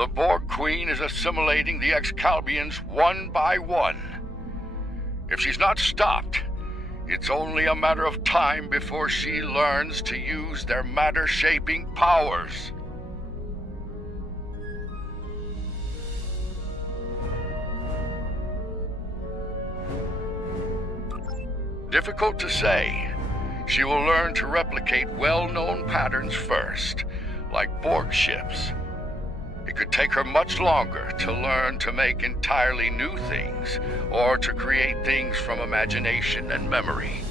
The Borg Queen is assimilating the Excalbians one by one. If she's not stopped, it's only a matter of time before she learns to use their matter-shaping powers. Difficult to say. She will learn to replicate well-known patterns first, like Borg ships. It could take her much longer to learn to make entirely new things, or to create things from imagination and memory.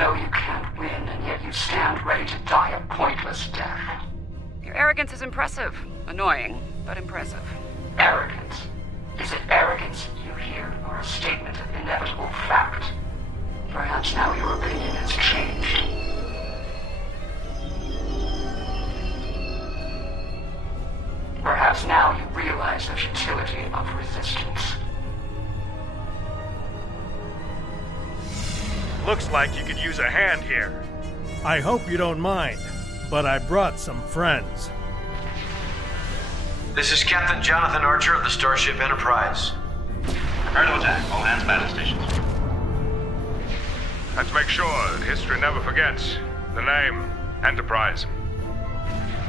know you can't win, and yet you stand ready to die a pointless death. Your arrogance is impressive. Annoying, but impressive. Arrogance? Is it arrogance you hear, or a statement of inevitable fact? Perhaps now your opinion has changed. Perhaps now you realize the futility of resistance. Looks like you could use a hand here. I hope you don't mind, but I brought some friends. This is Captain Jonathan Archer of the Starship Enterprise. Prepare to attack. All hands battle stations. Let's make sure that history never forgets the name Enterprise.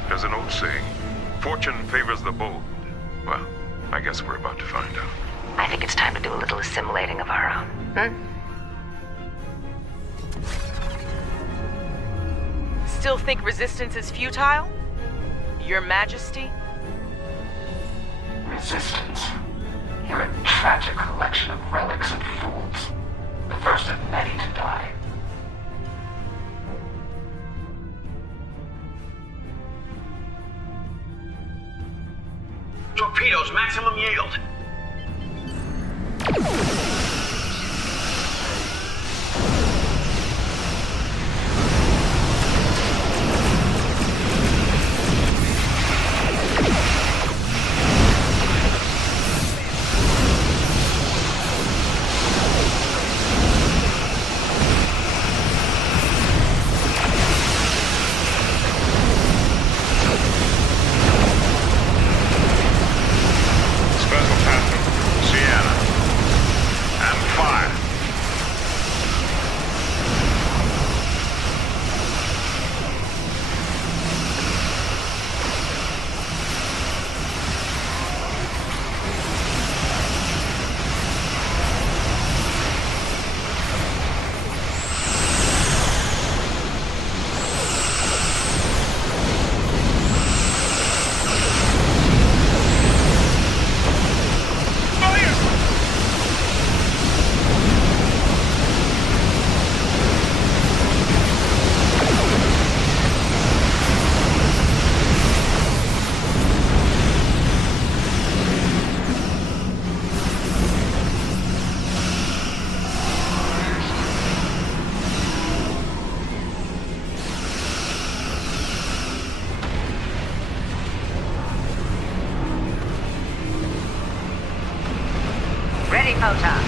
There's an old saying, fortune favors the bold. Well, I guess we're about to find out. I think it's time to do a little assimilating of our own. Still think resistance is futile? Your Majesty? Resistance. You're a tragic collection of relics and fools. The first of many to die. Torpedoes, maximum yield. Ready, Photon.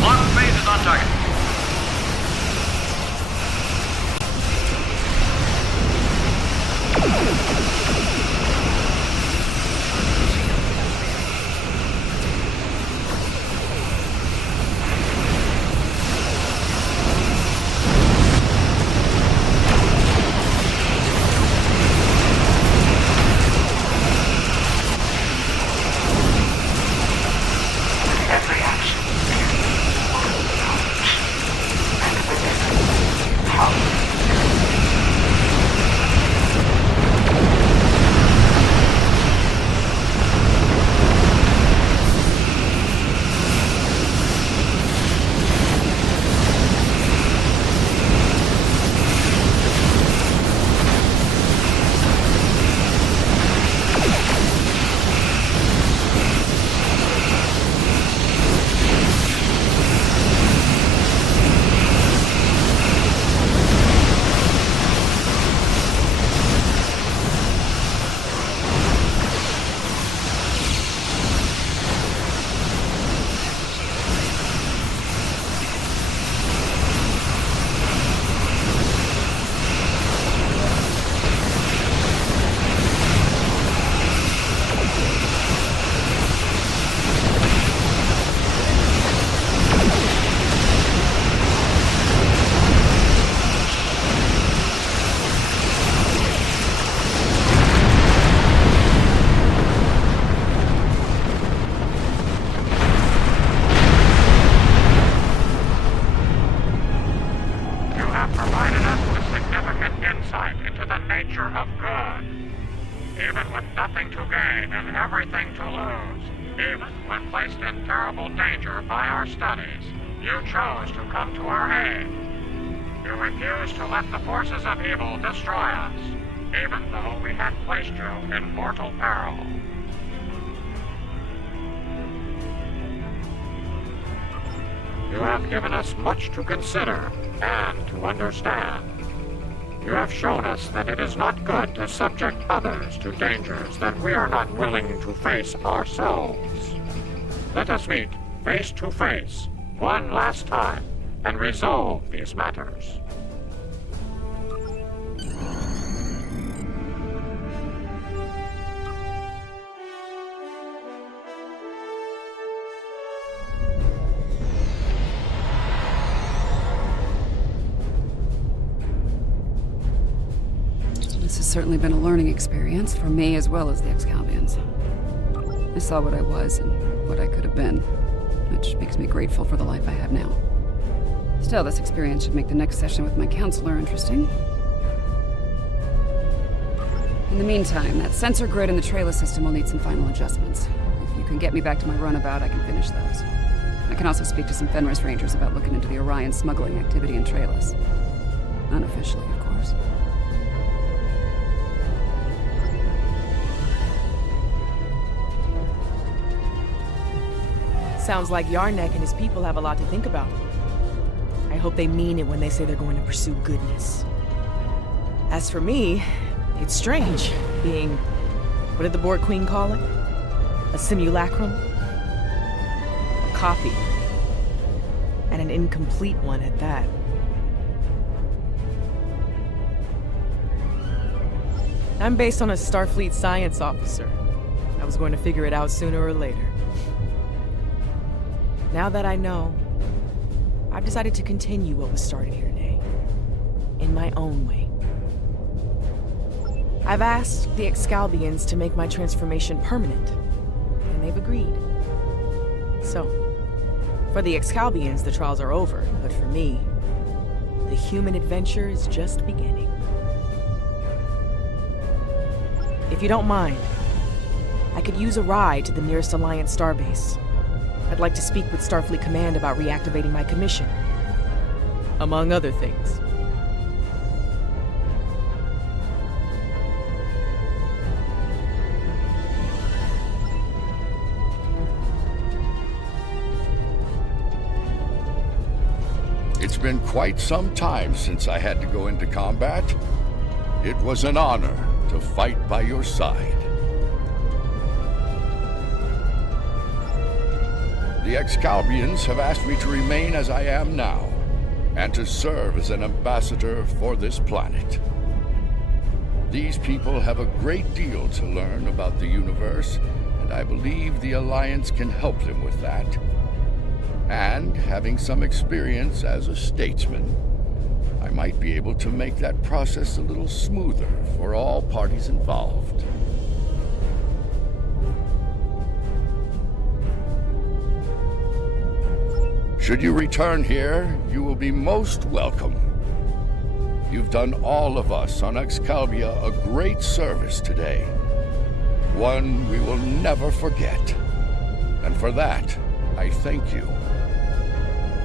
Lock phase is on target. Every action and within power. significant insight into the nature of good. Even with nothing to gain and everything to lose, even when placed in terrible danger by our studies, you chose to come to our aid. You refused to let the forces of evil destroy us, even though we had placed you in mortal peril. You have given us much to consider and to understand. You have shown us that it is not good to subject others to dangers that we are not willing to face ourselves. Let us meet face to face one last time and resolve these matters. This has certainly been a learning experience for me as well as the Excalbians. I saw what I was and what I could have been, which makes me grateful for the life I have now. Still, this experience should make the next session with my counselor interesting. In the meantime, that sensor grid in the trailer system will need some final adjustments. If you can get me back to my runabout, I can finish those. I can also speak to some Fenris Rangers about looking into the Orion smuggling activity in Trailus. Unofficially, of course. Sounds like Yarnek and his people have a lot to think about. I hope they mean it when they say they're going to pursue goodness. As for me, it's strange, being... what did the Borg Queen call it? A simulacrum? A copy. And an incomplete one at that. I'm based on a Starfleet science officer. I was going to figure it out sooner or later. Now that I know, I've decided to continue what was started here today. In my own way. I've asked the Excalbians to make my transformation permanent, and they've agreed. So, for the Excalbians, the trials are over, but for me, the human adventure is just beginning. If you don't mind, I could use a ride to the nearest Alliance starbase. I'd like to speak with Starfleet Command about reactivating my commission. Among other things. It's been quite some time since I had to go into combat. It was an honor to fight by your side. The Excalbians have asked me to remain as I am now, and to serve as an ambassador for this planet. These people have a great deal to learn about the universe, and I believe the Alliance can help them with that. And having some experience as a statesman, I might be able to make that process a little smoother for all parties involved. Should you return here, you will be most welcome. You've done all of us on Excalibia a great service today. One we will never forget. And for that, I thank you.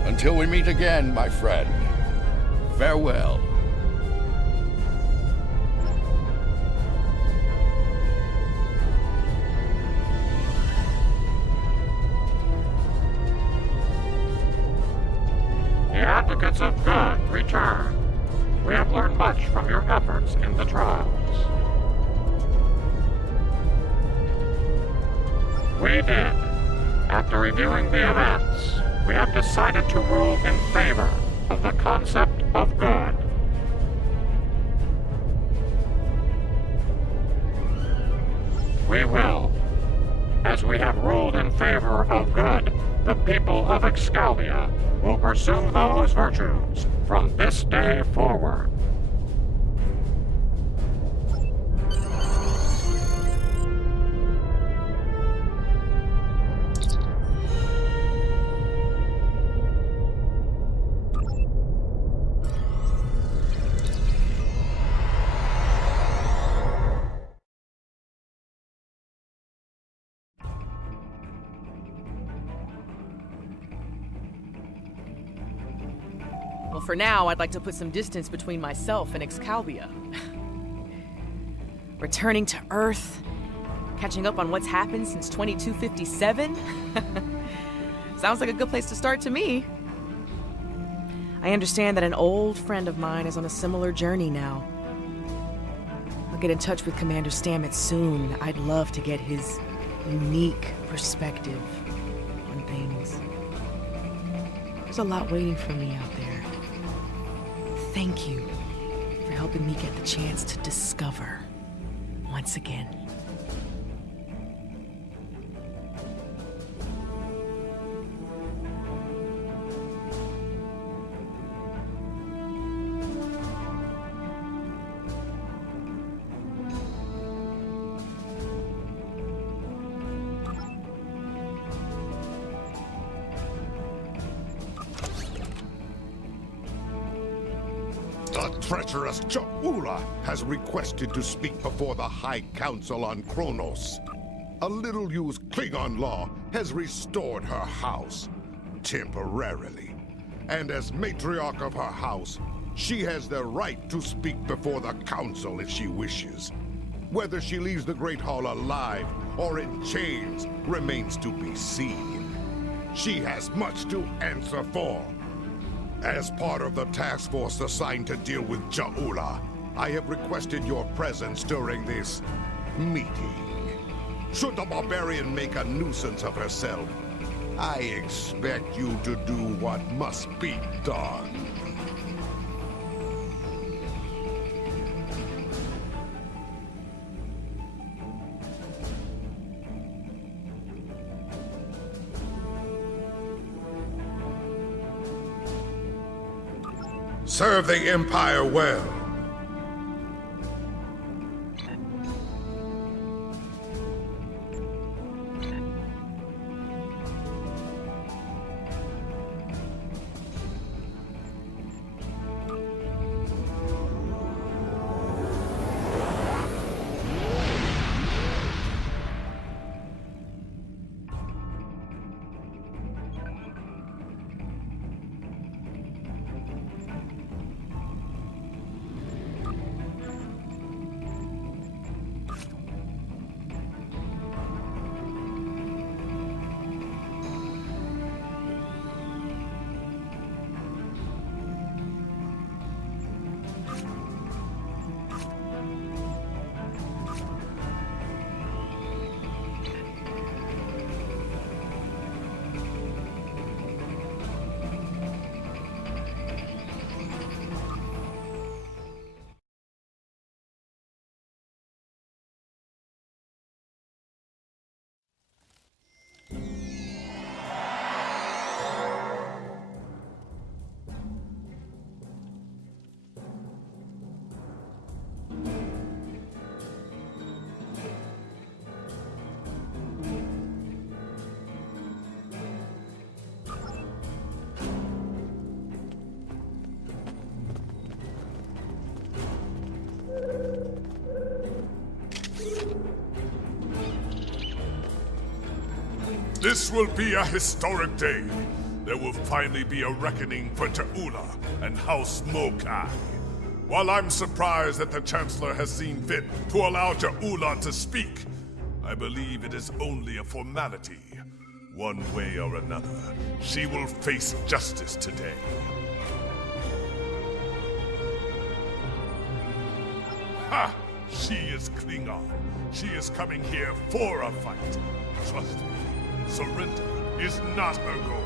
Until we meet again, my friend, farewell. The advocates of good return. We have learned much from your efforts in the trials. We did. After reviewing the events, we have decided to rule in favor of the concept of good. We will. As we have ruled in favor of good, the people of Excalibia will pursue those virtues from this day forward. For now, I'd like to put some distance between myself and Excalibur. Returning to Earth, catching up on what's happened since 2257? Sounds like a good place to start to me. I understand that an old friend of mine is on a similar journey now. I'll get in touch with Commander Stamets soon. I'd love to get his unique perspective on things. There's a lot waiting for me out there. Thank you for helping me get the chance to discover once again. The treacherous Cha'ula has requested to speak before the High Council on Kronos. A little-used Klingon law has restored her house, temporarily. And as matriarch of her house, she has the right to speak before the Council if she wishes. Whether she leaves the Great Hall alive or in chains remains to be seen. She has much to answer for. As part of the task force assigned to deal with Cha'ula, I have requested your presence during this meeting. Should the barbarian make a nuisance of herself, I expect you to do what must be done. Serve the Empire well. This will be a historic day. There will finally be a reckoning for Cha'ula and House I.O.K. While I'm surprised that the Chancellor has seen fit to allow Cha'ula to speak, I believe it is only a formality. One way or another, she will face justice today. Ha! She is Klingon. She is coming here for a fight. Trust me. Surrender is not her goal.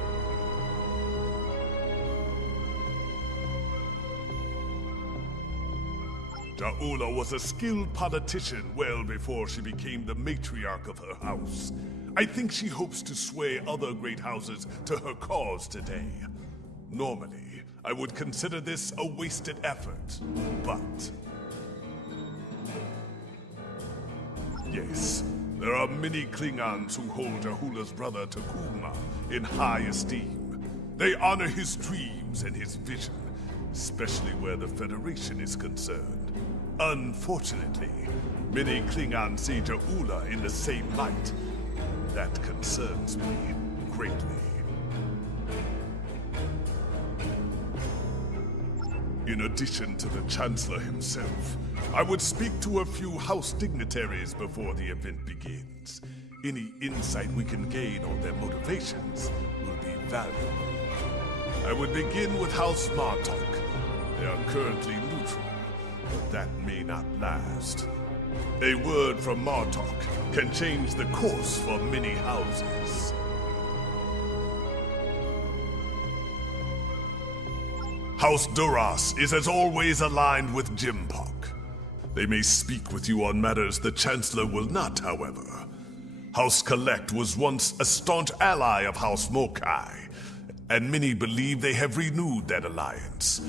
Cha'ula was a skilled politician well before she became the matriarch of her house. I think she hopes to sway other great houses to her cause today. Normally, I would consider this a wasted effort, but... yes. There are many Klingons who hold Cha'ula's brother Takuma in high esteem. They honor his dreams and his vision, especially where the Federation is concerned. Unfortunately, many Klingons see Cha'ula in the same light. That concerns me greatly. In addition to the Chancellor himself, I would speak to a few House dignitaries before the event begins. Any insight we can gain on their motivations will be valuable. I would begin with House Martok. They are currently neutral, but that may not last. A word from Martok can change the course for many houses. House Duras is as always aligned with Jimpok. They may speak with you on matters the Chancellor will not, however. House Collect was once a staunch ally of House Mokai, and many believe they have renewed that alliance.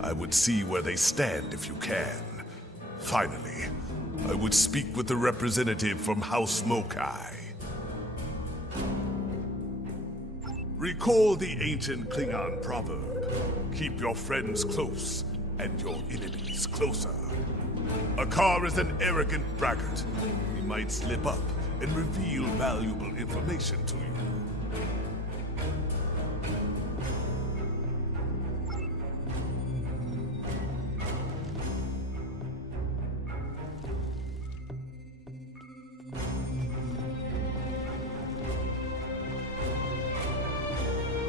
I would see where they stand if you can. Finally, I would speak with the representative from House Mokai. Recall the ancient Klingon proverb, keep your friends close and your enemies closer. I.O.K is an arrogant braggart. He might slip up and reveal valuable information to you.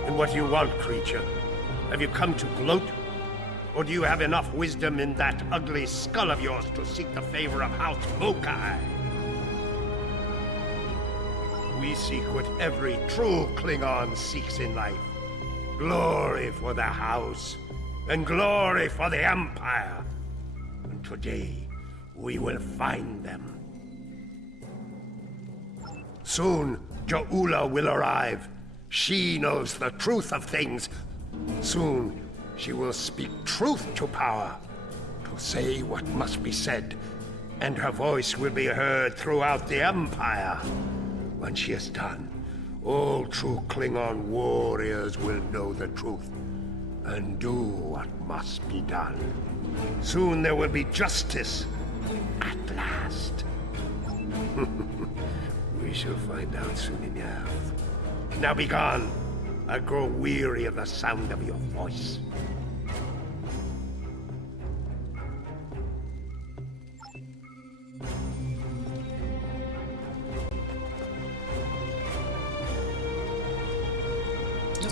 And what do you want, creature? Have you come to gloat? Or do you have enough wisdom in that ugly skull of yours to seek the favor of House Mokai? We seek what every true Klingon seeks in life. Glory for the House, and glory for the Empire. And today, we will find them. Soon, Ja'ula will arrive. She knows the truth of things. Soon, she will speak truth to power, to say what must be said, and her voice will be heard throughout the Empire. When she is done, all true Klingon warriors will know the truth, and do what must be done. Soon there will be justice, at last. We shall find out soon enough. Now be gone. I grow weary of the sound of your voice.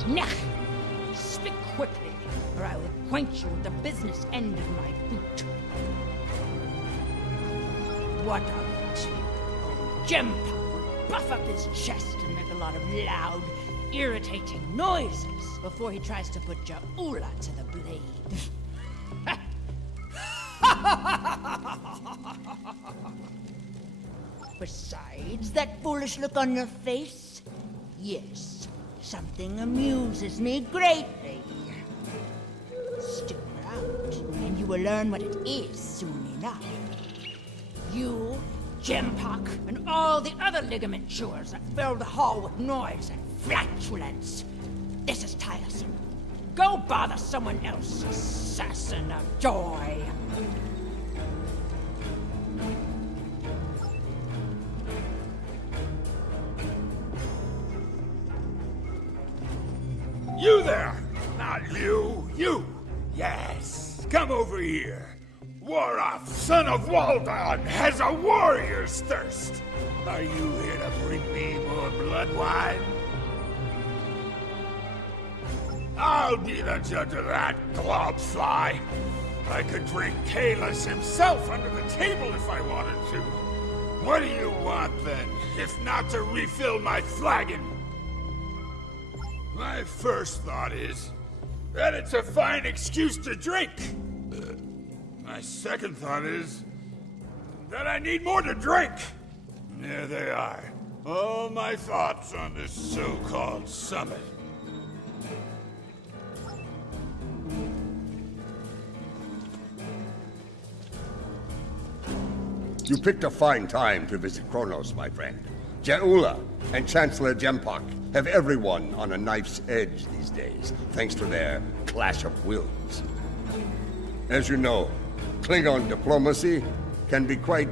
Nech! Speak quickly, or I will acquaint you with the business end of my boot. What of it? Old Jempok will puff up his chest and make a lot of loud, irritating noises before he tries to put Ja'ula to the blade. Besides that foolish look on your face, yes, something amuses me greatly. Stick around, and you will learn what it is soon enough. You, Jempok, and all the other ligament chewers that fill the hall with noise and flatulence. This is tiresome. Go bother someone else, assassin of joy. You there! Not you! You! Yes! Come over here! Warath, son of Waldon, has a warrior's thirst! Are you here to bring me more blood wine? I'll be the judge of that, globfly! I could drink Kalis himself under the table if I wanted to. What do you want, then, if not to refill my flagon? My first thought is that it's a fine excuse to drink. My second thought is that I need more to drink. There they are. All my thoughts on this so-called summit. You picked a fine time to visit Kronos, my friend. Ja'ula and Chancellor Jempok have everyone on a knife's edge these days, thanks to their clash of wills. As you know, Klingon diplomacy can be quite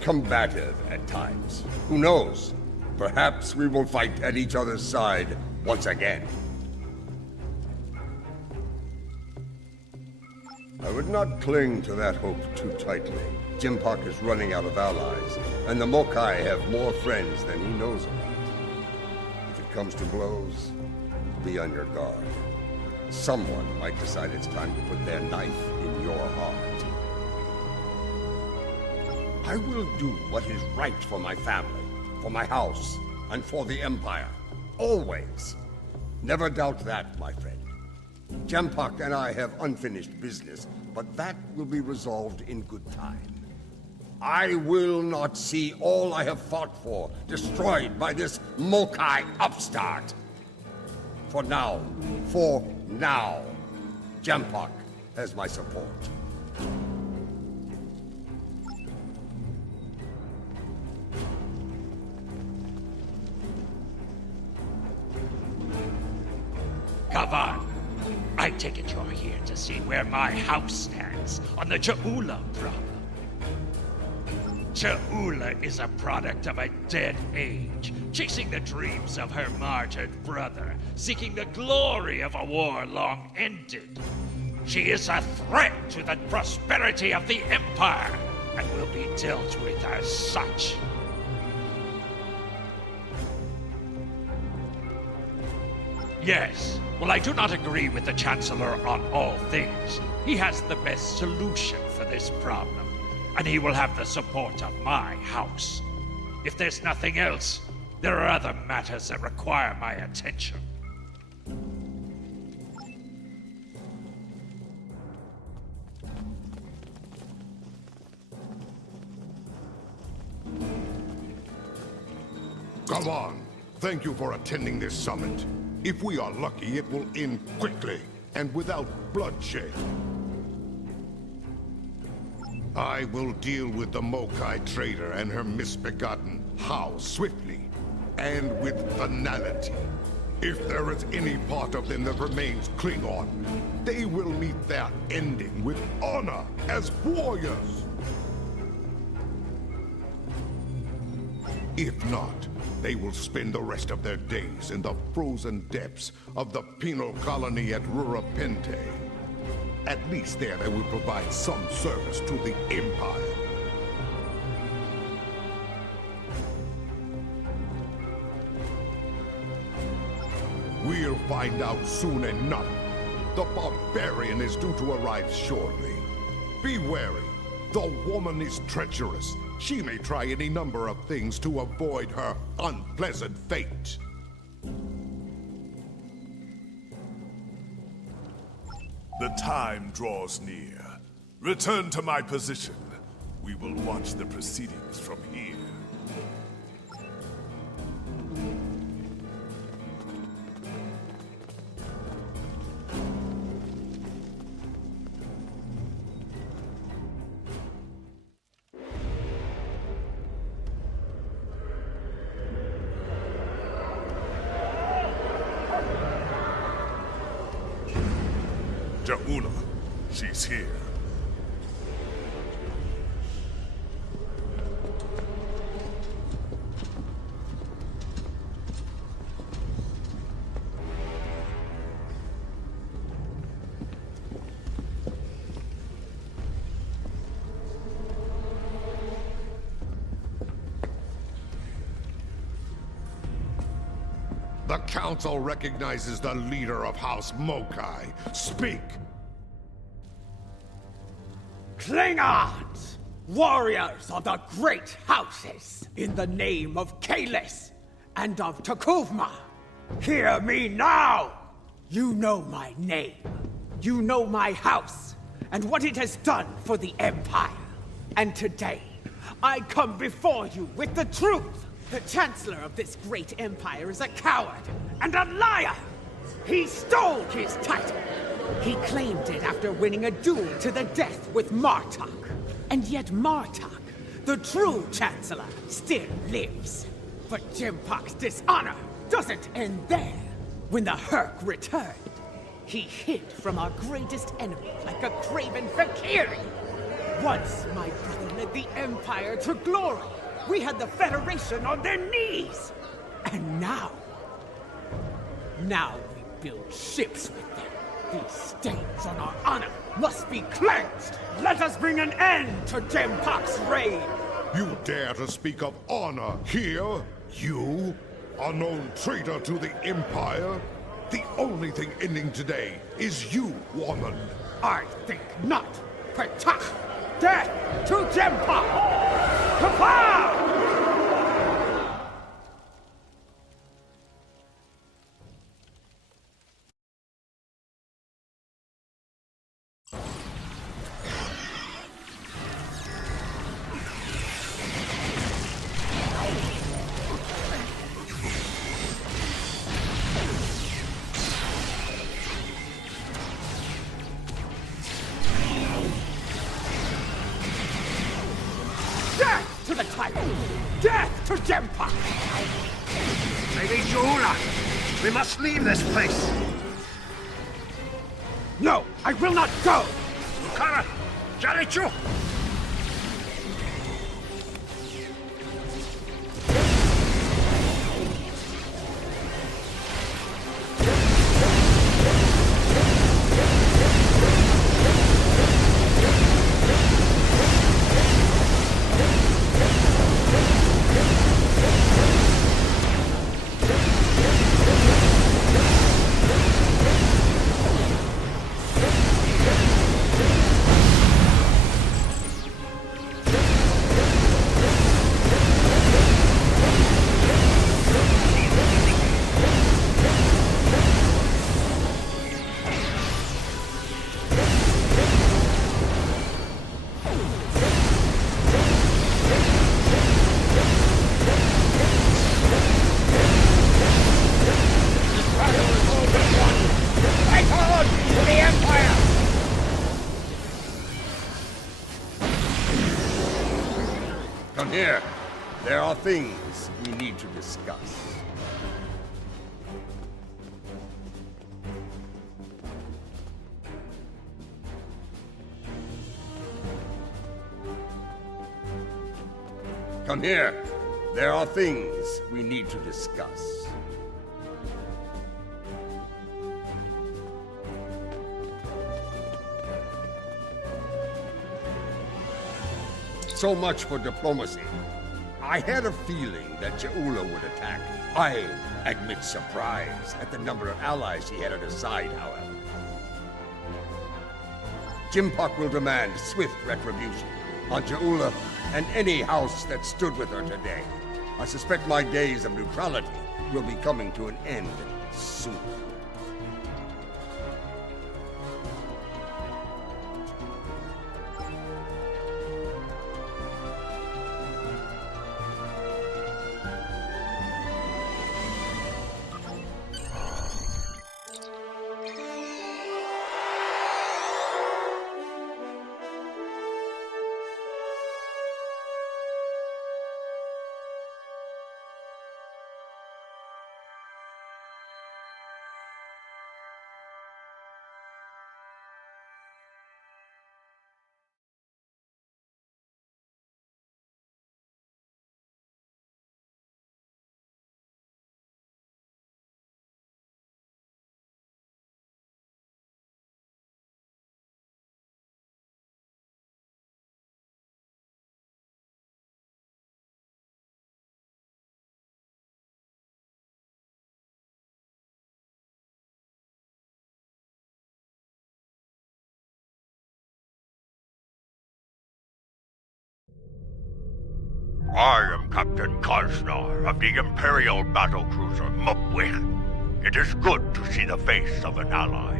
combative at times. Who knows? Perhaps we will fight at each other's side once again. I would not cling to that hope too tightly. Jimpak is running out of allies, and the Mokai have more friends than he knows about. If it comes to blows, be on your guard. Someone might decide it's time to put their knife in your heart. I will do what is right for my family, for my house, and for the Empire. Always. Never doubt that, my friend. Jimpak and I have unfinished business, but that will be resolved in good time. I will not see all I have fought for destroyed by this Mokai upstart. For now, Jimpak has my support. Kavan, I take it you're here to see where my house stands on the Ja'ula problem. Ja'ula is a product of a dead age, chasing the dreams of her martyred brother, seeking the glory of a war long ended. She is a threat to the prosperity of the Empire, and will be dealt with as such. Yes. Well, I do not agree with the Chancellor on all things. He has the best solution for this problem, and he will have the support of my house. If there's nothing else, there are other matters that require my attention. Come on. Thank you for attending this summit. If we are lucky, it will end quickly and without bloodshed. I will deal with the Mokai trader and her misbegotten How swiftly and with finality. If there is any part of them that remains Klingon, they will meet their ending with honor as warriors. If not, they will spend the rest of their days in the frozen depths of the penal colony at Rurapente. At least there they will provide some service to the Empire. We'll find out soon enough. The barbarian is due to arrive shortly. Be wary. The woman is treacherous. She may try any number of things to avoid her unpleasant fate. The time draws near. Return to my position. We will watch the proceedings from here. Ja'ula, she's here. The Council recognizes the leader of House Mokai. Speak! Klingons! Warriors of the great houses! In the name of Kalis and of Takuvma! Hear me now! You know my name. You know my house, and what it has done for the Empire. And today, I come before you with the truth! The Chancellor of this great empire is a coward and a liar! He stole his title! He claimed it after winning a duel to the death with Martok. And yet Martok, the true Chancellor, still lives. But Jimpak's dishonor doesn't end there. When the Herc returned, he hid from our greatest enemy like a craven Fakiri. Once my brother led the Empire to glory, we had the Federation on their knees! And now we build ships with them. These stains on our honor must be cleansed. Let us bring an end to Jempak's reign. You dare to speak of honor here? You? Unknown traitor to the Empire? The only thing ending today is you, woman. I think not. Petach! Death to Jempak! Kapow! Death to the title! Death to Jempak! Lady Joula, we must leave this place. No, I will not go! Kara, Jalichu! Come here. There are things we need to discuss. Come here. There are things we need to discuss. So much for diplomacy. I had a feeling that Jaula would attack. I admit surprise at the number of allies he had at his side, however. Jempok will demand swift retribution on Jaula and any house that stood with her today. I suspect my days of neutrality will be coming to an end soon. I am Captain Kaznar of the Imperial battlecruiser Mupwich. It is good to see the face of an ally.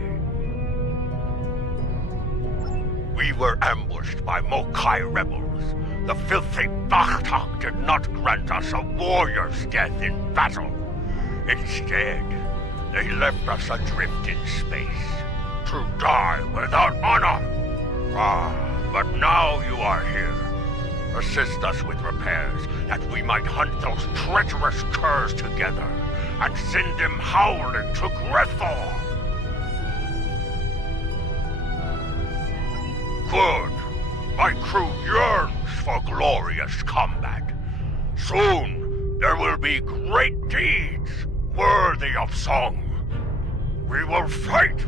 We were ambushed by Mokai rebels. The filthy Bakhtak did not grant us a warrior's death in battle. Instead, they left us adrift in space, to die without honor. But now you are here. Assist us with repairs, that we might hunt those treacherous curs together, and send them howling to Grethor. Good. My crew yearns for glorious combat. Soon, there will be great deeds worthy of song. We will fight,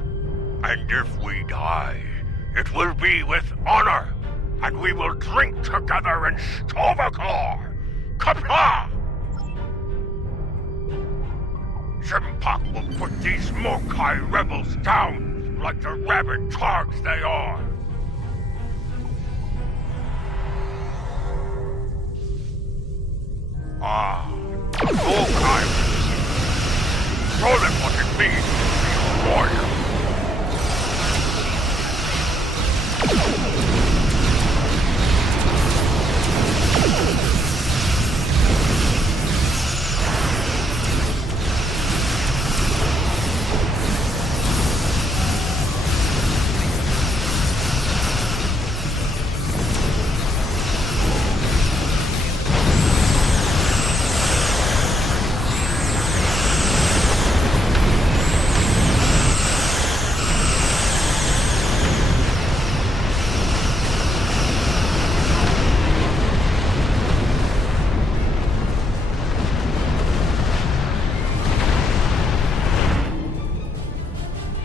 and if we die, it will be with honor, and we will drink together in Stovakar. Kapla! Jimpak will put these Mokai rebels down like the rabid targs they are. The Mokai. Show them what it means to be a warrior.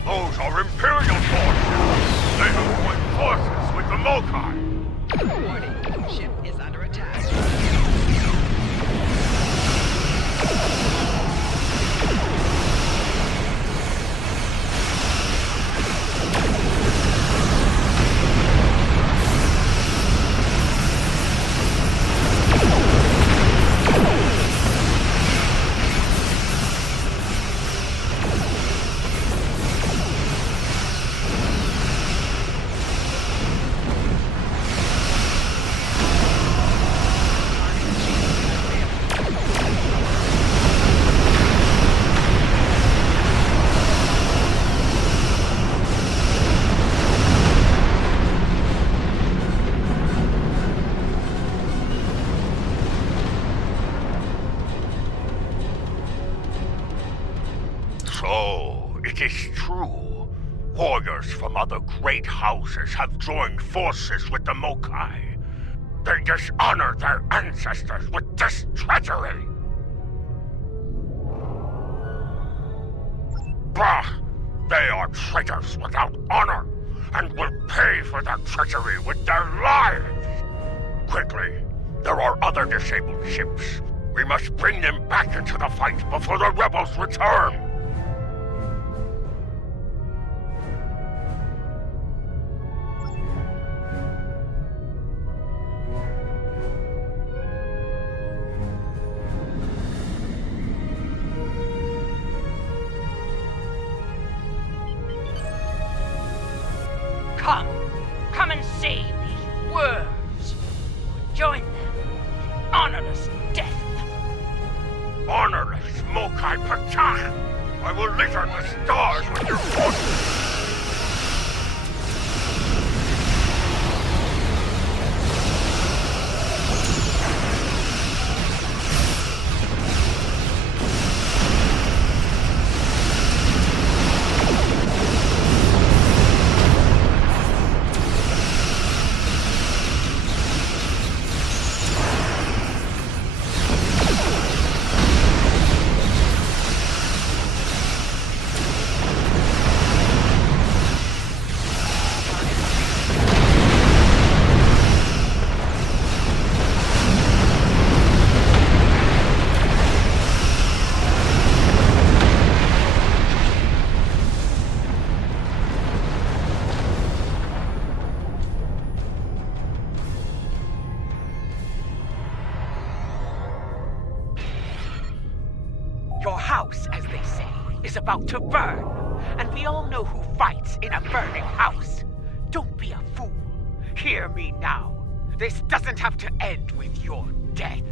Those are Imperial forces! They have joined forces with the Mokai! Warning, ship is under attack. So, it is true. Warriors from other great houses have joined forces with the Mokai. They dishonor their ancestors with this treachery. Bah! They are traitors without honor, and will pay for their treachery with their lives! Quickly, there are other disabled ships. We must bring them back into the fight before the rebels return! Come and save these worms. Join them in honorless death. Honorless Mokai Pachach! I will litter the stars with your forces! Your house, as they say, is about to burn. And we all know who fights in a burning house. Don't be a fool. Hear me now. This doesn't have to end with your death.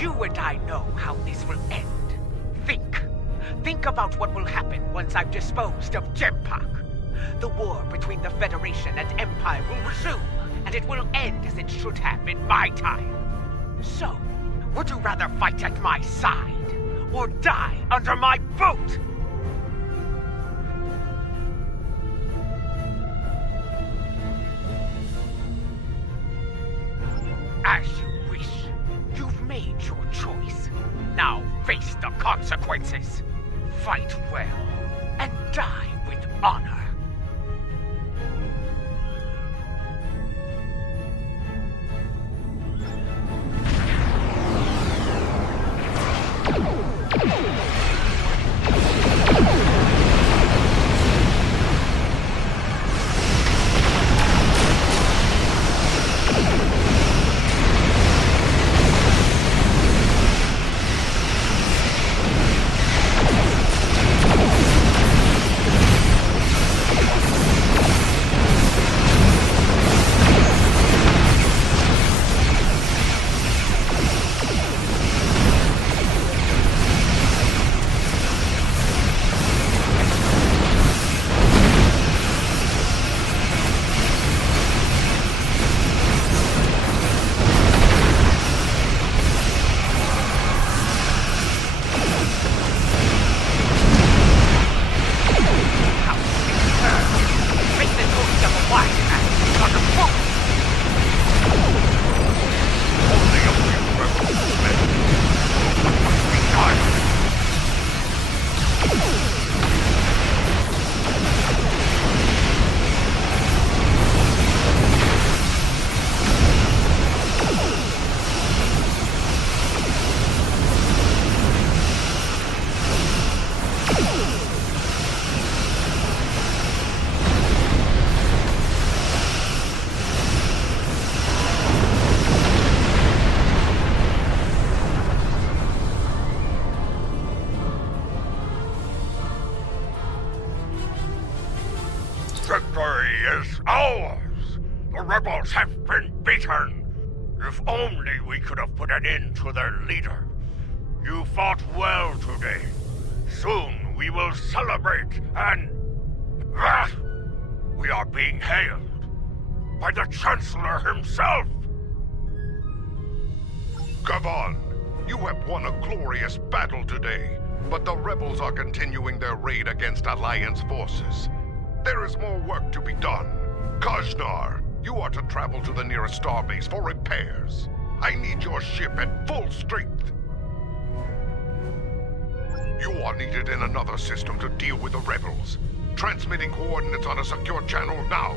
You and I know how this will end. Think. Think about what will happen once I've disposed of Jempak. The war between the Federation and Empire will resume, and it will end as it should have in my time. So, would you rather fight at my side, or die under my boot? As you wish. You've made your choice. Now face the consequences. Fight well, and die with honor. Victory is ours! The rebels have been beaten! If only we could have put an end to their leader. You fought well today. Soon we will celebrate and... we are being hailed by the Chancellor himself! Gavan, you have won a glorious battle today, but the rebels are continuing their raid against Alliance forces. There is more work to be done. Kajnar, you are to travel to the nearest starbase for repairs. I need your ship at full strength. You are needed in another system to deal with the rebels. Transmitting coordinates on a secure channel now.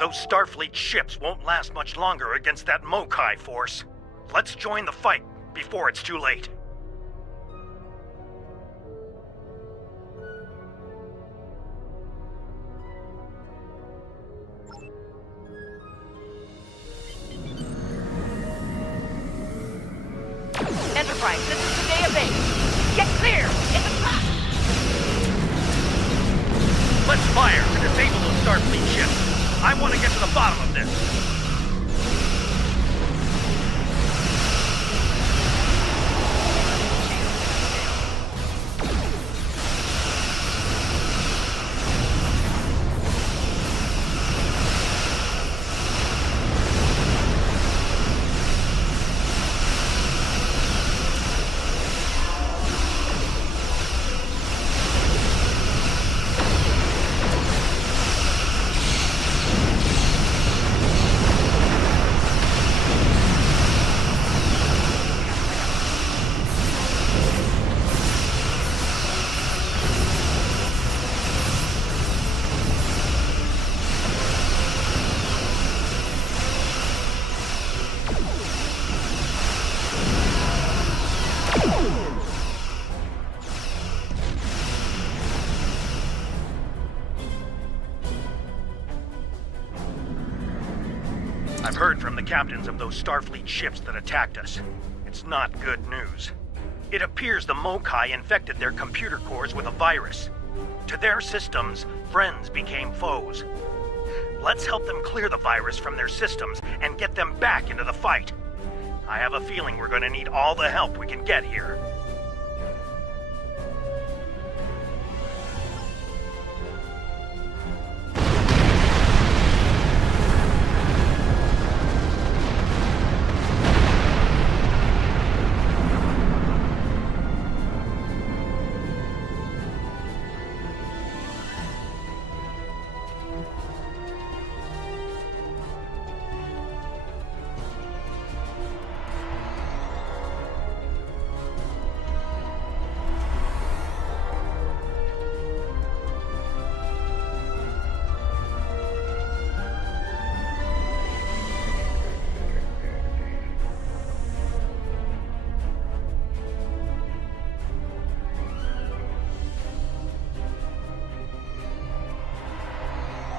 Those Starfleet ships won't last much longer against that Mokai force. Let's join the fight before it's too late. Enterprise, this is the day of base. Get clear! In the front! Let's fire to disable those Starfleet ships. I want to get to the bottom of this. captains of those Starfleet ships that attacked us. It's not good news. It appears the Mokai infected their computer cores with a virus. To their systems, friends became foes. Let's help them clear the virus from their systems and get them back into the fight. I have a feeling we're going to need all the help we can get here.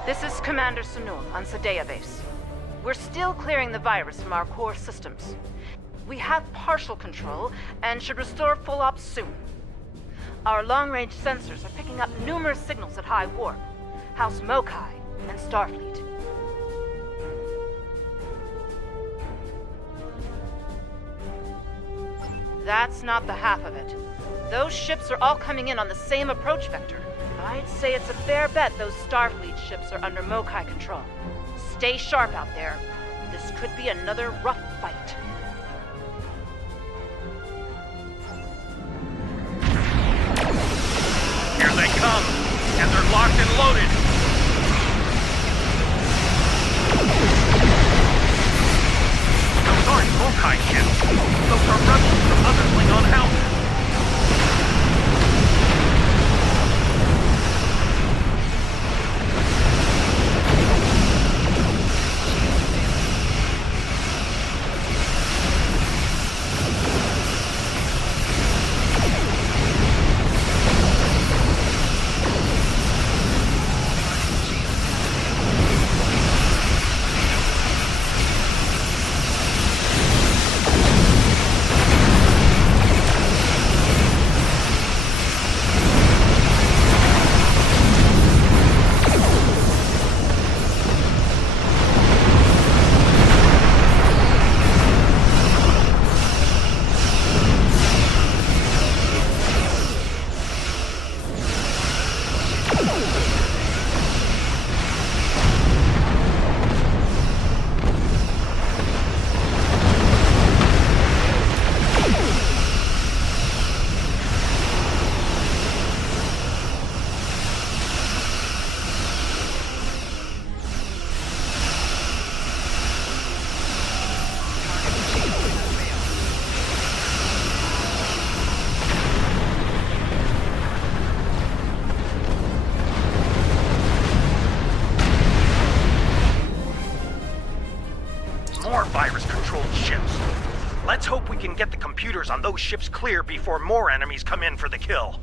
This is Commander Sunul on Sadea Base. We're still clearing the virus from our core systems. We have partial control and should restore full ops soon. Our long-range sensors are picking up numerous signals at high warp, House Mokai, and Starfleet. That's not the half of it. Those ships are all coming in on the same approach vector. I'd say it's a fair bet those Starfleet ships are under Mokai control. Stay sharp out there. This could be another rough fight. Here they come, and they're locked and loaded. Those aren't Mokai ships. Those are rebels from other Klingon houses. More virus-controlled ships. Let's hope we can get the computers on those ships clear before more enemies come in for the kill.